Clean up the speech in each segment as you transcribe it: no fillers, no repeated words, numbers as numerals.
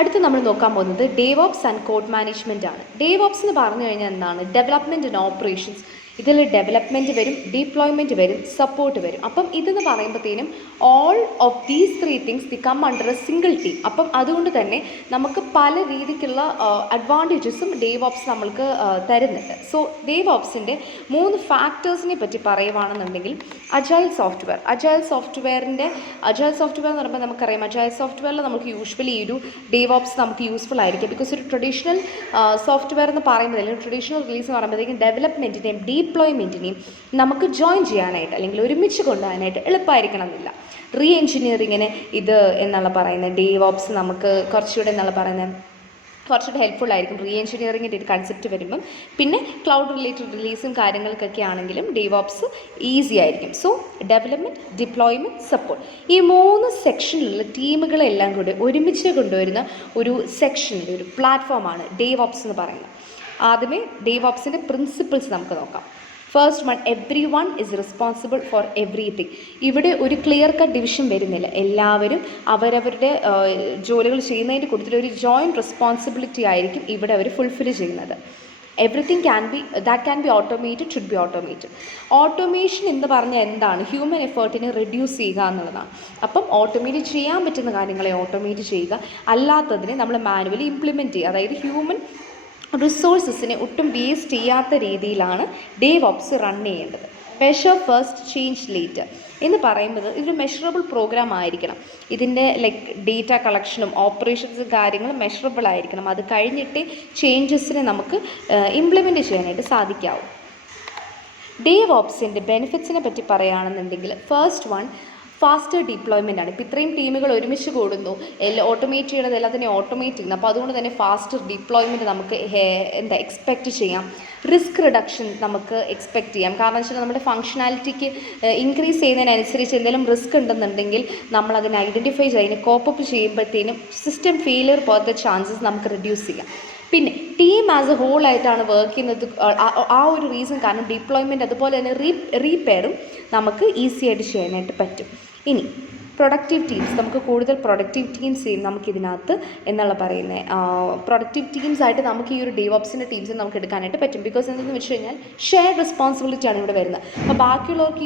അടുത്ത് നമ്മൾ നോക്കാൻ പോകുന്നത് ഡേവോപ്സ് ആൻഡ് കോഡ് മാനേജ്മെൻറ്റ് ആണ്. ഡേവോപ്സ് എന്ന് പറഞ്ഞു കഴിഞ്ഞാൽ എന്താണ്? Development and operations. ഇതിൽ ഡെവലപ്മെൻറ്റ് വരും, ഡിപ്ലോയ്മെൻറ്റ് വരും, സപ്പോർട്ട് വരും. അപ്പം ഇതെന്ന് പറയുമ്പോഴത്തേനും all of these three things they come under a single team. അപ്പം അതുകൊണ്ട് തന്നെ നമുക്ക് പല രീതിക്കുള്ള അഡ്വാൻറ്റേജസും ഡേവോപ്സ് നമ്മൾക്ക് തരുന്നുണ്ട്. സോ ഡേവോപ്സിൻ്റെ 3 ഫാക്ടേഴ്സിനെ പറ്റി പറയുവാണെന്നുണ്ടെങ്കിൽ അജൈൽ സോഫ്റ്റ്വെയർ എന്ന് പറയുമ്പോൾ നമുക്കറിയാം, അജൈൽ സോഫ്റ്റ്വെയറിൽ നമുക്ക് യൂഷ്വലി ഒരു ഡേവോപ്സ് നമുക്ക് യൂസ്ഫുൾ ആയിരിക്കും. ബിക്കോസ് ഒരു ട്രഡീഷണൽ സോഫ്റ്റ്വെയർ എന്ന് പറയുമ്പോൾ, അല്ലെങ്കിൽ ട്രഡീഷണൽ റിലീസ് എന്ന് പറയുമ്പോഴത്തേക്കും ഡെവലപ്മെൻറ്റിനെയും ഡീപ്ലോയ്മെൻറ്റിനെയും നമുക്ക് ജോയിൻ ചെയ്യാനായിട്ട് അല്ലെങ്കിൽ ഒരുമിച്ച് കൊണ്ടുപോകാനായിട്ട് എളുപ്പമായിരിക്കണം എന്നില്ല. റീ എൻജിനീയറിങ്ങിന് ഇത് എന്നുള്ള പറയുന്നത് ഡേവോപ്സ് നമുക്ക് കുറച്ചുകൂടെ ഹെൽപ്ഫുൾ ആയിരിക്കും. റീ എൻജിനീയറിങ്ങിൻ്റെ ഒരു കൺസെപ്റ്റ് വരുമ്പം പിന്നെ ക്ലൗഡ് റിലേറ്റഡ് റിലീസും കാര്യങ്ങൾക്കൊക്കെ ആണെങ്കിലും ഡേവോപ്സ് ഈസി ആയിരിക്കും. സോ ഡെവലപ്മെൻറ്റ്, ഡിപ്ലോയ്മെൻറ്റ്, സപ്പോർട്ട്, ഈ 3 സെക്ഷനിലുള്ള ടീമുകളെല്ലാം കൂടി ഒരുമിച്ച് കൊണ്ടുവരുന്ന ഒരു സെക്ഷനിൽ ഒരു പ്ലാറ്റ്ഫോമാണ് ഡേവോപ്സ് എന്ന് പറയുന്നത്. ആദ്യമേ ഡേവോപ്സിൻ്റെ പ്രിൻസിപ്പിൾസ് നമുക്ക് നോക്കാം. First one, every one is responsible for everything. ഇവിടെ ഒരു ക്ലിയർ കട്ട് ഡിവിഷൻ വരുന്നില്ല. എല്ലാവരും അവരവരുടെ ജോലികൾ ചെയ്യുന്നതിൻ്റെ കൂട്ടത്തിൽ ഒരു ജോയിൻറ്റ് റെസ്പോൺസിബിലിറ്റി ആയിരിക്കും ഇവിടെ അവർ ഫുൾഫിൽ ചെയ്യുന്നത്. Everything can be automated, should be automated. Automation എന്ന് പറഞ്ഞാൽ എന്താണ്? ഹ്യൂമൻ എഫേർട്ടിനെ റിഡ്യൂസ് ചെയ്യുക എന്നുള്ളതാണ്. അപ്പം ഓട്ടോമേറ്റ് ചെയ്യാൻ പറ്റുന്ന കാര്യങ്ങളെ ഓട്ടോമേറ്റ് ചെയ്യുക, അല്ലാത്തതിനെ നമ്മൾ മാനുവലി ഇംപ്ലിമെൻറ്റ് ചെയ്യുക. അതായത് ഹ്യൂമൻ റിസോഴ്സസിനെ ഒട്ടും വേസ്റ്റ് ചെയ്യാത്ത രീതിയിലാണ് ഡേവോപ്സ് റൺ ചെയ്യേണ്ടത്. മെഷർ ഫസ്റ്റ്, ചേഞ്ച് ലേറ്റർ എന്ന് പറയുന്നത് ഇതൊരു മെഷറബിൾ പ്രോഗ്രാം ആയിരിക്കണം. ഇതിൻ്റെ ഡേറ്റ കളക്ഷനും ഓപ്പറേഷൻസും കാര്യങ്ങളും മെഷറബിൾ ആയിരിക്കണം. അത് കഴിഞ്ഞിട്ട് ചേഞ്ചസിനെ നമുക്ക് ഇംപ്ലിമെൻറ്റ് ചെയ്യാനായിട്ട് സാധിക്കാവും. ഡേവോപ്സിൻ്റെ ബെനിഫിറ്റ്സിനെ പറ്റി പറയുകയാണെന്നുണ്ടെങ്കിൽ ഫസ്റ്റ് വൺ, ഫാസ്റ്റർ ഡിപ്ലോയ്മെൻ്റ് ആണ്. ഇപ്പോൾ ഇത്രയും ടീമുകൾ ഒരുമിച്ച് കൂടുന്നു, ഓട്ടോമേറ്റ് ചെയ്യണത് എല്ലാത്തിനെയും ഓട്ടോമേറ്റ് ചെയ്യുന്നു. അപ്പോൾ അതുകൊണ്ട് തന്നെ ഫാസ്റ്റർ ഡിപ്ലോയ്മെൻറ്റ് നമുക്ക് എക്സ്പെക്റ്റ് ചെയ്യാം. റിസ്ക് റിഡക്ഷൻ നമുക്ക് എക്സ്പെക്റ്റ് ചെയ്യാം. കാരണം വെച്ചാൽ നമ്മുടെ ഫങ്ഷനാലിറ്റിക്ക് ഇൻക്രീസ് ചെയ്യുന്നതിനനുസരിച്ച് എന്തെങ്കിലും റിസ്ക് ഉണ്ടെന്നുണ്ടെങ്കിൽ നമ്മളതിനെ ഐഡൻറ്റിഫൈ ചെയ്ത് അതിനെ കോപ്പപ്പ് ചെയ്യുമ്പോഴത്തേനും സിസ്റ്റം ഫെയിലിയർ പോലത്തെ ചാൻസസ് നമുക്ക് റിഡ്യൂസ് ചെയ്യാം. പിന്നെ ടീം ആസ് എ ഹോൾ ആയിട്ടാണ് വർക്ക് ചെയ്യുന്നത്. ആ ഒരു റീസൺ കാരണം ഡിപ്ലോയ്മെൻറ്റ് അതുപോലെ തന്നെ റീപെയറും നമുക്ക് ഈസി ആയിട്ട് ചെയ്യാനായിട്ട് പറ്റും. ഇനി പ്രൊഡക്റ്റീവ് ടീംസ്, നമുക്ക് കൂടുതൽ പ്രൊഡക്റ്റീവ് ടീംസ് നമുക്കിതിനകത്ത് എന്നുള്ള പറയുന്നത് പ്രൊഡക്റ്റീവ് ടീംസായിട്ട് നമുക്ക് ഈ ഒരു ഡേവോപ്സിൻ്റെ ടീംസിന് നമുക്ക് എടുക്കാനായിട്ട് പറ്റും. ബിക്കോസ് എന്തെന്ന് വെച്ച് കഴിഞ്ഞാൽ ഷെയർ റെസ്പോൺസിബിലിറ്റിയാണ് ഇവിടെ വരുന്നത്. അപ്പോൾ ബാക്കിയുള്ളവർക്ക്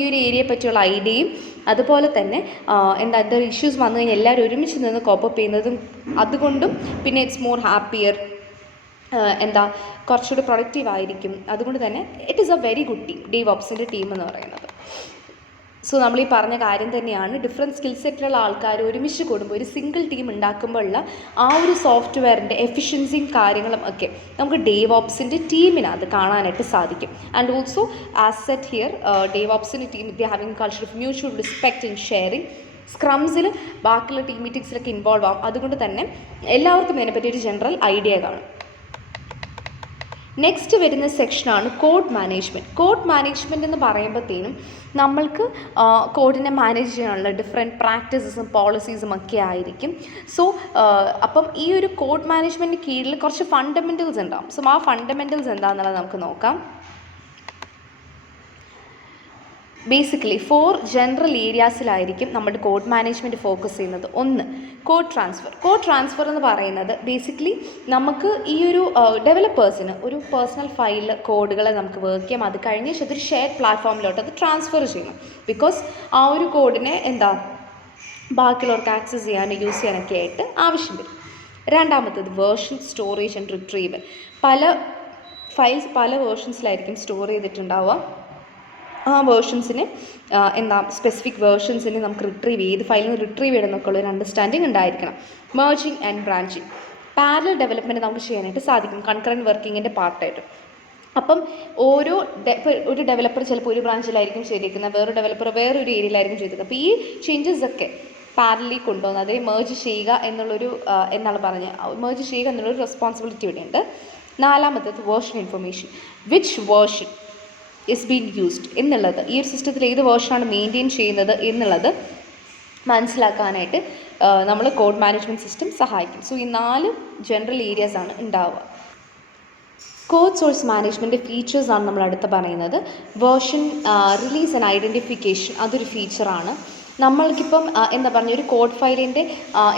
ഈ ഒരു ഏരിയയെ പറ്റിയുള്ള ഐഡിയയും അതുപോലെ തന്നെ എന്താ ഇഷ്യൂസ് വന്നു കഴിഞ്ഞാൽ എല്ലാവരും ഒരുമിച്ച് നിന്ന് കോപ്പപ്പ് ചെയ്യുന്നതും അതുകൊണ്ടും പിന്നെ ഇറ്റ്സ് മോർ ഹാപ്പിയർ, കുറച്ചുകൂടി പ്രൊഡക്റ്റീവ് ആയിരിക്കും. അതുകൊണ്ട് തന്നെ it is a very good team, ഡേവോപ്സിൻ്റെ ടീം എന്ന് പറയുന്നത്. സോ നമ്മൾ ഈ പറഞ്ഞ കാര്യം തന്നെയാണ്, ഡിഫറെൻറ്റ് സ്കിൽ സെറ്റിലുള്ള ആൾക്കാർ ഒരുമിച്ച് കൂടുമ്പോൾ ഒരു സിംഗിൾ ടീം ഉണ്ടാക്കുമ്പോഴുള്ള ആ ഒരു സോഫ്റ്റ്വെയറിൻ്റെ എഫിഷ്യൻസിയും കാര്യങ്ങളും ഒക്കെ നമുക്ക് ഡേവോപ്സിൻ്റെ ടീമിനകത്ത് കാണാനായിട്ട് സാധിക്കും. And also as said here, ഡേവോപ്സിൻ്റെ team they having culture of mutual respect and sharing. സ്ക്രംസിൽ ബാക്കിയുള്ള ടീം മീറ്റിംഗ്സിലൊക്കെ ഇൻവോൾവ് ആവും. അതുകൊണ്ട് തന്നെ എല്ലാവർക്കും ഇതിനെപ്പറ്റി ഒരു ജനറൽ ഐഡിയ കാണും. നെക്സ്റ്റ് വരുന്ന സെക്ഷനാണ് കോഡ് മാനേജ്മെൻറ്റ്. കോഡ് മാനേജ്മെൻറ്റ് എന്ന് പറയുമ്പോഴത്തേനും നമ്മൾക്ക് കോഡിനെ മാനേജ് ചെയ്യാനുള്ള ഡിഫറെൻറ്റ് പ്രാക്ടീസസും പോളിസീസും ഒക്കെ ആയിരിക്കും. സോ അപ്പം ഈ ഒരു കോഡ് മാനേജ്മെൻറ്റിന് കീഴിൽ കുറച്ച് ഫണ്ടമെൻറ്റൽസ് ഉണ്ടാകും. സോ ആ ഫണ്ടമെൻറ്റൽസ് എന്താണെന്നുള്ളത് നമുക്ക് നോക്കാം. ബേസിക്കലി 4 ജനറൽ ഏരിയാസിലായിരിക്കും നമ്മുടെ കോഡ് മാനേജ്മെൻറ്റ് ഫോക്കസ് ചെയ്യുന്നത്. ഒന്ന്, കോഡ് ട്രാൻസ്ഫർ എന്ന് പറയുന്നത് ബേസിക്കലി നമുക്ക് ഈ ഒരു ഡെവലപ്പേഴ്സിന് ഒരു പേഴ്സണൽ ഫയലിൽ കോഡുകളെ നമുക്ക് വർക്ക് ചെയ്യാം. അത് കഴിഞ്ഞ ശേഷം ഒരു ഷെയർഡ് പ്ലാറ്റ്ഫോമിലോട്ട് അത് ട്രാൻസ്ഫർ ചെയ്യണം. ബിക്കോസ് ആ ഒരു കോഡിനെ ബാക്കിയുള്ളവർക്ക് ആക്സസ് ചെയ്യാനും യൂസ് ചെയ്യാനൊക്കെ ആയിട്ട് ആവശ്യം വരും. രണ്ടാമത്തത് വേർഷൻ സ്റ്റോറേജ് ആൻഡ് റിട്രീവൽ. പല ഫയൽസ് പല വേർഷൻസിലായിരിക്കും സ്റ്റോർ ചെയ്തിട്ടുണ്ടാവുക. ആ വേർഷൻസിന് സ്പെസിഫിക് വേർഷൻസിനെ നമുക്ക് ഏത് ഫയലിൽ നിന്ന് റിട്രീവ് ചെയ്യണമെന്നൊക്കെ ഉള്ളൊരു അണ്ടർസ്റ്റാൻഡിങ് ഉണ്ടായിരിക്കണം. Merging and branching, parallel development നമുക്ക് ചെയ്യാനായിട്ട് സാധിക്കും കൺകറൻറ്റ് വർക്കിങ്ങിൻ്റെ പാർട്ടായിട്ട്. അപ്പം ഒരു ഡെവലപ്പർ ചിലപ്പോൾ ഒരു ബ്രാഞ്ചിലായിരിക്കും ചെയ്തിരിക്കുന്നത്, വേറൊരു ഡെവലപ്പർ വേറൊരു ഏരിയയിലായിരിക്കും ചെയ്തിരിക്കുന്നത്. അപ്പോൾ ഈ ചേഞ്ചസ് ഒക്കെ പാരലി കൊണ്ടുവന്ന് അതിനെ മെർജ് ചെയ്യുക എന്നുള്ളൊരു മെർജ് ചെയ്യുക എന്നുള്ളൊരു റെസ്പോൺസിബിലിറ്റി ഇവിടെയുണ്ട്. നാലാമത്തേത് version information, which version is been used എന്നുള്ളത്, ഈ ഒരു സിസ്റ്റത്തിൽ ഏത് വേർഷനാണ് മെയിൻറ്റെയിൻ ചെയ്യുന്നത് എന്നുള്ളത് മനസ്സിലാക്കാനായിട്ട് നമ്മൾ കോഡ് മാനേജ്മെൻറ്റ് സിസ്റ്റം സഹായിക്കും. സോ ഈ 4 ജനറൽ ഏരിയാസാണ് ഉണ്ടാവുക. കോഡ് സോഴ്സ് മാനേജ്മെൻറ്റ് ഫീച്ചേഴ്സാണ് നമ്മൾ അടുത്ത് പറയുന്നത്. വേർഷൻ റിലീസ് ആൻഡ് ഐഡൻറ്റിഫിക്കേഷൻ, അതൊരു ഫീച്ചറാണ്. നമ്മൾക്കിപ്പം എന്താ പറഞ്ഞ ഒരു കോഡ് ഫയലിൻ്റെ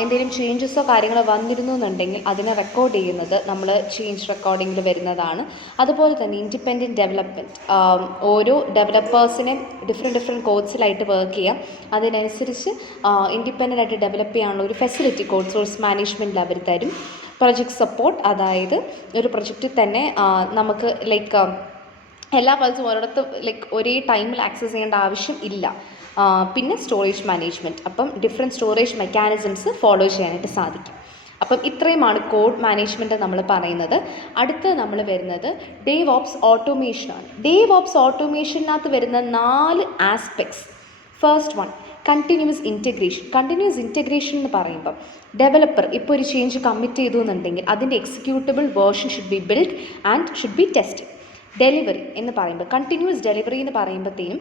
എന്തെങ്കിലും ചേഞ്ചസോ കാര്യങ്ങളോ വന്നിരുന്നു എന്നുണ്ടെങ്കിൽ അതിനെ റെക്കോർഡ് ചെയ്യുന്നത് നമ്മൾ ചേഞ്ച് റെക്കോർഡിങ്ങിൽ വരുന്നതാണ്. അതുപോലെ തന്നെ ഇൻഡിപെൻഡൻറ്റ് ഡെവലപ്മെൻറ്റ്, ഓരോ ഡെവലപ്പേഴ്സിനെ ഡിഫറെൻറ്റ് കോഡ്സിലായിട്ട് വർക്ക് ചെയ്യാം. അതിനനുസരിച്ച് ഇൻഡിപെൻഡൻ്റ് ആയിട്ട് ഡെവലപ്പ് ചെയ്യാനുള്ള ഒരു ഫെസിലിറ്റി കോഡ് സോഴ്സ് മാനേജ്മെൻറ്റിൽ അവർ തരും. പ്രൊജക്റ്റ് സപ്പോർട്ട്, അതായത് ഒരു പ്രൊജക്റ്റിൽ തന്നെ നമുക്ക് ലൈക്ക് എല്ലാ ഫയൽസും ഒരിടത്ത് ലൈക്ക് ഒരേ ടൈമിൽ ആക്സസ് ചെയ്യേണ്ട ആവശ്യം ഇല്ല. പിന്നെ സ്റ്റോറേജ് മാനേജ്മെൻറ്റ്, അപ്പം ഡിഫറെൻറ്റ് സ്റ്റോറേജ് മെക്കാനിസംസ് ഫോളോ ചെയ്യാനായിട്ട് സാധിക്കും. അപ്പം ഇത്രയുമാണ് കോഡ് മാനേജ്മെൻറ്റ് നമ്മൾ പറയുന്നത്. അടുത്ത് നമ്മൾ വരുന്നത് ഡേവോപ്സ് ഓട്ടോമേഷനാണ്. ഡേവോപ്സ് ഓട്ടോമേഷനകത്ത് വരുന്ന 4 aspects. First one, continuous integration. Continuous integration എന്ന് പറയുമ്പം ഡെവലപ്പർ ഇപ്പോൾ ഒരു ചേഞ്ച് കമ്മിറ്റ് ചെയ്തു എന്നുണ്ടെങ്കിൽ അതിൻ്റെ executable version should be build and should be tested. Delivery എന്ന് പറയുമ്പോൾ കണ്ടിന്യൂസ് ഡെലിവറി എന്ന് പറയുമ്പോഴത്തേനും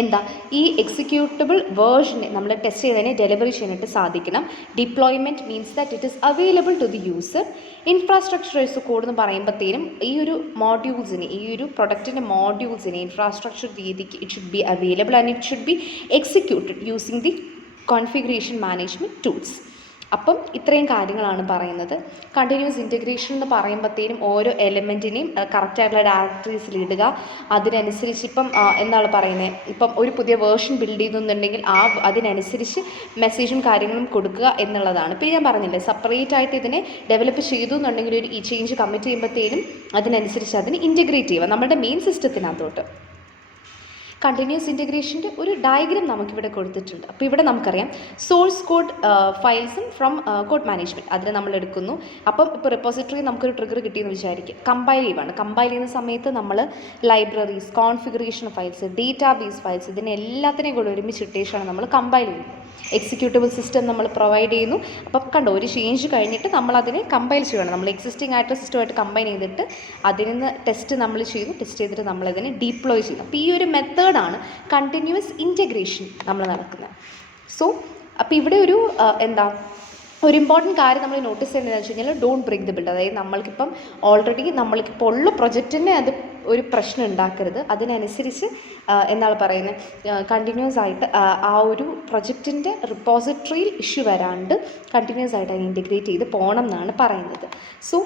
എന്താ, ഈ എക്സിക്യൂട്ടബിൾ വേർഷനെ നമ്മൾ ടെസ്റ്റ് ചെയ്തതിനെ ഡെലിവറി ചെയ്യാനായിട്ട് സാധിക്കണം. Deployment means that it is available to the user. Infrastructure as code എന്ന് പറയുമ്പോഴത്തേനും ഈ ഒരു മോഡ്യൂൾസിനെ, ഈ ഒരു പ്രൊഡക്റ്റിൻ്റെ മോഡ്യൂൾസിനെ ഇൻഫ്രാസ്ട്രക്ചർ രീതിക്ക് it should be available and it should be executed using the configuration management tools. അപ്പം ഇത്രയും കാര്യങ്ങളാണ് പറയുന്നത്. കണ്ടിന്യൂസ് ഇൻറ്റഗ്രേഷൻ എന്ന് പറയുമ്പോഴത്തേനും ഓരോ എലമെൻറ്റിനെയും കറക്റ്റായിട്ടുള്ള ഡയറക്ടറീസിൽ ഇടുക. അതിനനുസരിച്ച് ഇപ്പം എന്താണ് പറയുന്നത്, ഇപ്പം ഒരു പുതിയ വേർഷൻ ബിൽഡ് ചെയ്തെന്നുണ്ടെങ്കിൽ അതിനനുസരിച്ച് മെസ്സേജും കാര്യങ്ങളും കൊടുക്കുക എന്നുള്ളതാണ്. ഇപ്പോൾ ഞാൻ പറഞ്ഞില്ലേ, സെപ്പറേറ്റ് ആയിട്ട് ഇതിനെ ഡെവലപ്പ് ചെയ്തു എന്നുണ്ടെങ്കിൽ ഒരു ഈ ചേഞ്ച് കമ്മിറ്റ് ചെയ്യുമ്പോഴത്തേനും അതിനനുസരിച്ച് അതിന് ഇൻറ്റഗ്രേറ്റ് ചെയ്യുക നമ്മുടെ മെയിൻ സിസ്റ്റത്തിനകത്തോട്ട്. കണ്ടിന്യൂസ് ഇൻറ്റഗ്രേഷൻ്റെ ഒരു ഡയഗ്രാം നമുക്കിവിടെ കൊടുത്തിട്ടുണ്ട്. അപ്പോൾ ഇവിടെ നമുക്കറിയാം സോഴ്സ് കോഡ് ഫയൽസും ഫ്രം കോഡ് മാനേജ്മെൻറ്റ് അതിൽ നമ്മൾ എടുക്കുന്നു. അപ്പം ഇപ്പോൾ റിപ്പോസിറ്ററി നമുക്കൊരു ട്രിഗർ കിട്ടിയെന്ന് വിചാരിക്കും, കമ്പൈൽ ചെയ്യുവാണ്. കമ്പൈൽ ചെയ്യുന്ന സമയത്ത് നമ്മൾ libraries, configuration files, database files ഇതിനെല്ലാത്തിനെയും കൂടെ ഒരുമിച്ചിട്ടേഷാണ് നമ്മൾ കമ്പൈൽ ചെയ്യുന്നത്. എക്സിക്യൂട്ടബിൾ സിസ്റ്റം നമ്മൾ പ്രൊവൈഡ് ചെയ്യുന്നു. അപ്പം കണ്ടോ, ഒരു ചേഞ്ച് കഴിഞ്ഞിട്ട് നമ്മളതിനെ കമ്പൈൽ ചെയ്യണം. നമ്മൾ എക്സിസ്റ്റിംഗ് ആയിട്ട് സിസ്റ്റമായിട്ട് കമ്പൈൻ ചെയ്തിട്ട് അതിൽ നിന്ന് ടെസ്റ്റ് നമ്മൾ ചെയ്തു. ടെസ്റ്റ് ചെയ്തിട്ട് നമ്മളതിനെ ഡീപ്ലോയ് ചെയ്യുന്നു. അപ്പോൾ ഈ ഒരു മെത്തേഡാണ് കണ്ടിന്യൂസ് ഇൻറ്റഗ്രേഷൻ നമ്മൾ നടക്കുന്നത്. സോ അപ്പോൾ ഇവിടെ ഒരു ഒരു ഇമ്പോർട്ടൻറ്റ് കാര്യം നമ്മൾ നോട്ടീസ് ചെയ്യുന്നതെന്ന് വെച്ച് കഴിഞ്ഞാൽ ഡോണ്ട് ബ്രേക്ക് ദ ബിൽഡ്. അതായത് നമ്മൾക്കിപ്പം ഓൾറെഡി നമ്മൾക്കിപ്പോൾ ഉള്ള പ്രൊജക്റ്റിനെ അത് ഒരു പ്രശ്നം ഉണ്ടാക്കരുത്. അതിനനുസരിച്ച് എന്താണ് പറയുന്നത്, കണ്ടിന്യൂസ് ആയിട്ട് ആ ഒരു പ്രൊജക്റ്റിൻ്റെ റിപ്പോസിറ്ററിയിൽ ഇഷ്യൂ വരാണ്ട് കണ്ടിന്യൂസ് ആയിട്ട് അതിനെ ഇൻറ്റഗ്രേറ്റ് ചെയ്ത് പോകണം എന്നാണ് പറയുന്നത്. സോ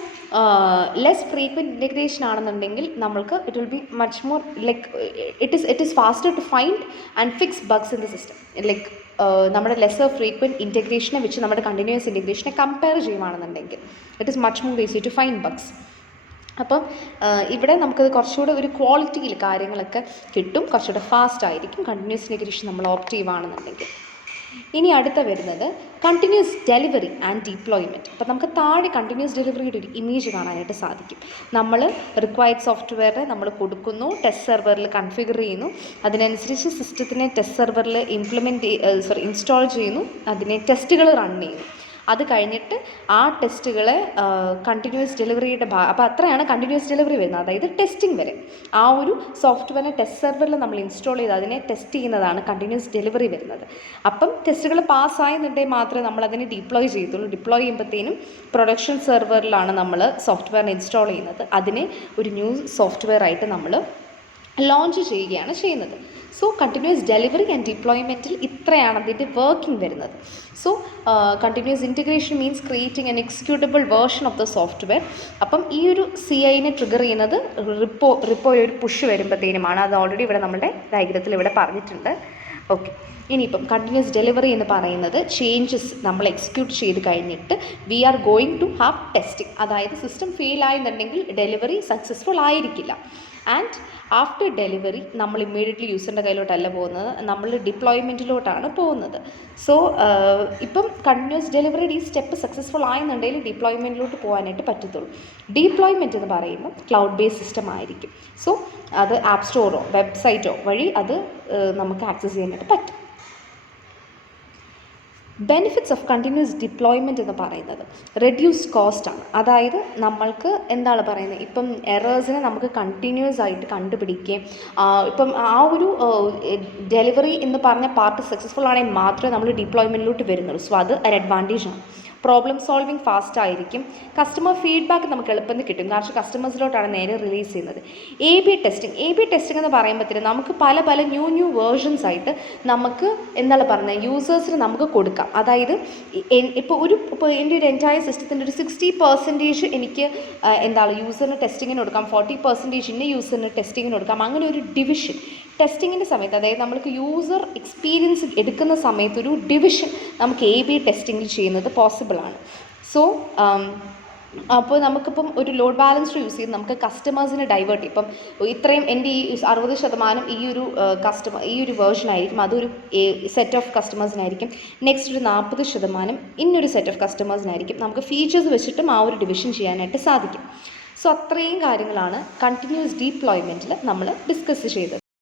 ലെസ് ഫ്രീക്വൻറ്റ് ഇൻറ്റഗ്രേഷൻ ആണെന്നുണ്ടെങ്കിൽ നമ്മൾക്ക് it will be much more like it is faster to find and fix bugs in the system. Like നമ്മുടെ ലെസർ ഫ്രീക്വൻറ്റ് ഇൻറ്റഗ്രേഷനെ വെച്ച് നമ്മുടെ കണ്ടിന്യൂസ് ഇൻറ്റഗ്രേഷനെ കമ്പയർ ചെയ്യുകയാണെന്നുണ്ടെങ്കിൽ it is much more easy to find bugs. അപ്പം ഇവിടെ നമുക്കത് കുറച്ചുകൂടെ ഒരു ക്വാളിറ്റിയിൽ കാര്യങ്ങളൊക്കെ കിട്ടും, കുറച്ചുകൂടെ ഫാസ്റ്റ് ആയിരിക്കും കണ്ടിന്യൂസ് ഇൻറ്റഗ്രേഷൻ നമ്മൾ ഓപ്റ്റ് ചെയ്യുകയാണെന്നുണ്ടെങ്കിൽ. ഇനി അടുത്ത വരുന്നത് കണ്ടിന്യൂസ് ഡെലിവറി ആൻഡ് ഡിപ്ലോയ്മെൻറ്റ്. അപ്പോൾ നമുക്ക് താഴെ കണ്ടിന്യൂസ് ഡെലിവറിയുടെ ഒരു ഇമേജ് കാണാനായിട്ട് സാധിക്കും. നമ്മൾ റിക്വയർഡ് സോഫ്റ്റ്വെയറിനെ നമ്മൾ കൊടുക്കുന്നു, ടെസ്റ്റ് സെർവറിൽ കൺഫിഗർ ചെയ്യുന്നു, അതിനനുസരിച്ച് സിസ്റ്റത്തിനെ ടെസ്റ്റ് സെർവറിൽ ഇൻസ്റ്റാൾ ചെയ്യുന്നു, അതിനെ ടെസ്റ്റുകൾ റൺ ചെയ്യുന്നു. അത് കഴിഞ്ഞിട്ട് ആ ടെസ്റ്റുകളെ കണ്ടിന്യൂസ് ഡെലിവറിയുടെ അപ്പോൾ അത്രയാണ് കണ്ടിന്യൂസ് ഡെലിവറി വരുന്നത്. അതായത് ടെസ്റ്റിംഗ് വരെ ആ ഒരു സോഫ്റ്റ്വെയറിനെ ടെസ്റ്റ് സെർവറിൽ നമ്മൾ ഇൻസ്റ്റാൾ ചെയ്ത് അതിനെ ടെസ്റ്റ് ചെയ്യുന്നതാണ് കണ്ടിന്യൂസ് ഡെലിവറി വരുന്നത്. അപ്പം ടെസ്റ്റുകൾ പാസ്സായെന്നുണ്ടെങ്കിൽ മാത്രമേ നമ്മളതിനെ ഡിപ്ലോയ് ചെയ്തുള്ളൂ. ഡിപ്ലോയ് ചെയ്യുമ്പോഴത്തേനും പ്രൊഡക്ഷൻ സെർവറിലാണ് നമ്മൾ സോഫ്റ്റ്വെയറിനെ ഇൻസ്റ്റാൾ ചെയ്യുന്നത്. അതിനെ ഒരു ന്യൂ സോഫ്റ്റ്വെയർ ആയിട്ട് നമ്മൾ ലോഞ്ച് ചെയ്യുകയാണ് ചെയ്യുന്നത്. സോ കണ്ടിന്യൂസ് ഡെലിവറി ആൻഡ് ഡിപ്ലോയ്മെൻറ്റിൽ ഇത്രയാണ് അതിൻ്റെ വർക്കിംഗ് വരുന്നത്. So continuous integration means creating an executable version of the software. അപ്പം ഈ ഒരു CIനെ ട്രിഗർ ചെയ്യുന്നത് റിപ്പോ ഒരു പുഷ് വരുമ്പോഴത്തേനുമാണ്. അത് ഓൾറെഡി ഇവിടെ നമ്മുടെ ഡയഗ്രത്തിൽ ഇവിടെ പറഞ്ഞിട്ടുണ്ട്. ഓക്കെ, ഇനിയിപ്പം കണ്ടിന്യൂസ് ഡെലിവറി എന്ന് പറയുന്നത് ചേഞ്ചസ് നമ്മൾ എക്സിക്യൂട്ട് ചെയ്ത് കഴിഞ്ഞിട്ട് we are going to have testing. അതായത് സിസ്റ്റം ഫെയിൽ ആയെന്നുണ്ടെങ്കിൽ ഡെലിവറി സക്സസ്ഫുൾ ആയിരിക്കില്ല. ആൻഡ് ആഫ്റ്റർ ഡെലിവറി നമ്മൾ ഇമ്മീഡിയറ്റ്ലി യൂസറിൻ്റെ കയ്യിലോട്ടല്ല പോകുന്നത്, നമ്മൾ ഡിപ്ലോയ്മെൻറ്റിലോട്ടാണ് പോകുന്നത്. സോ ഇപ്പം കണ്ടിന്യൂസ് ഡെലിവറിയുടെ ഈ സ്റ്റെപ്പ് സക്സസ്ഫുൾ ആയെന്നുണ്ടെങ്കിൽ ഡിപ്ലോയ്മെൻറ്റിലോട്ട് പോകാനായിട്ട് പറ്റത്തുള്ളൂ. ഡിപ്ലോയ്മെൻറ്റ് എന്ന് പറയുമ്പോൾ ക്ലൗഡ് ബേസ്ഡ് സിസ്റ്റം ആയിരിക്കും. സോ അത് ആപ്പ് സ്റ്റോറോ വെബ്സൈറ്റോ വഴി അത് നമുക്ക് ആക്സസ് ചെയ്യാനായിട്ട് പറ്റും. ബെനിഫിറ്റ്സ് ഓഫ് കണ്ടിന്യൂസ് ഡിപ്ലോയ്മെൻറ്റ് എന്ന് പറയുന്നത് റെഡ്യൂസ്ഡ് കോസ്റ്റാണ്. അതായത് നമ്മൾക്ക് എന്താണ് പറയുന്നത്, ഇപ്പം എറേഴ്സിനെ നമുക്ക് കണ്ടിന്യൂസ് ആയിട്ട് കണ്ടുപിടിക്കുകയും ഇപ്പം ആ ഒരു ഡെലിവറി എന്ന് പറഞ്ഞ പാർട്ട് സക്സസ്ഫുൾ ആണെങ്കിൽ മാത്രമേ നമ്മൾ ഡിപ്ലോയ്മെൻറ്റിലോട്ട് വരുന്നുള്ളൂ. സോ അത് ഒരു അഡ്വാൻറ്റേജാണ്. പ്രോബ്ലം സോൾവിങ് ഫാസ്റ്റ് ആയിരിക്കും, കസ്റ്റമർ ഫീഡ്ബാക്ക് നമുക്ക് എളുപ്പത്തിൽ കിട്ടും, കാരണം കസ്റ്റമേഴ്സിലോട്ടാണ് നേരെ റിലീസ് ചെയ്യുന്നത്. എ ബി ടെസ്റ്റിംഗ് എന്ന് പറയുമ്പോഴത്തേനും നമുക്ക് പല ന്യൂ വേർഷൻസ് ആയിട്ട് നമുക്ക് എന്താണ് പറയുന്നത് യൂസേഴ്സിന് നമുക്ക് കൊടുക്കാം. അതായത് ഇപ്പോൾ എൻ്റെ ഒരു എൻറ്റയർ സിസ്റ്റത്തിൻ്റെ ഒരു 60% എനിക്ക് എന്താണ് യൂസറിന് ടെസ്റ്റിങ്ങിന് കൊടുക്കാം, 40% ഇന്ന യൂസറിന് ടെസ്റ്റിങ്ങിന് കൊടുക്കാം. അങ്ങനെ ഒരു ഡിവിഷൻ ടെസ്റ്റിങ്ങിൻ്റെ സമയത്ത്, അതായത് നമ്മൾക്ക് യൂസർ എക്സ്പീരിയൻസ് എടുക്കുന്ന സമയത്ത് ഒരു ഡിവിഷൻ നമുക്ക് എ ബി ടെസ്റ്റിംഗ് ചെയ്യുന്നത് പോസിബിളാണ്. സോ അപ്പോൾ നമുക്കിപ്പം ഒരു ലോഡ് ബാലൻസർ യൂസ് ചെയ്ത് നമുക്ക് കസ്റ്റമേഴ്സിനെ ഡൈവേർട്ട് ചെയ്യും. ഇപ്പം ഇത്രയും എൻ്റെ ഈ 60% ഈ ഒരു വേർഷനായിരിക്കും, അതൊരു സെറ്റ് ഓഫ് കസ്റ്റമേഴ്സിനായിരിക്കും. നെക്സ്റ്റ് ഒരു 40% ഇന്നൊരു സെറ്റ് ഓഫ് കസ്റ്റമേഴ്സിനായിരിക്കും. നമുക്ക് ഫീച്ചേഴ്സ് വെച്ചിട്ടും ആ ഒരു ഡിവിഷൻ ചെയ്യാനായിട്ട് സാധിക്കും. സോ അത്രയും കാര്യങ്ങളാണ് കണ്ടിന്യൂസ് ഡിപ്ലോയ്മെൻറ്റിൽ നമ്മൾ ഡിസ്കസ് ചെയ്തത്.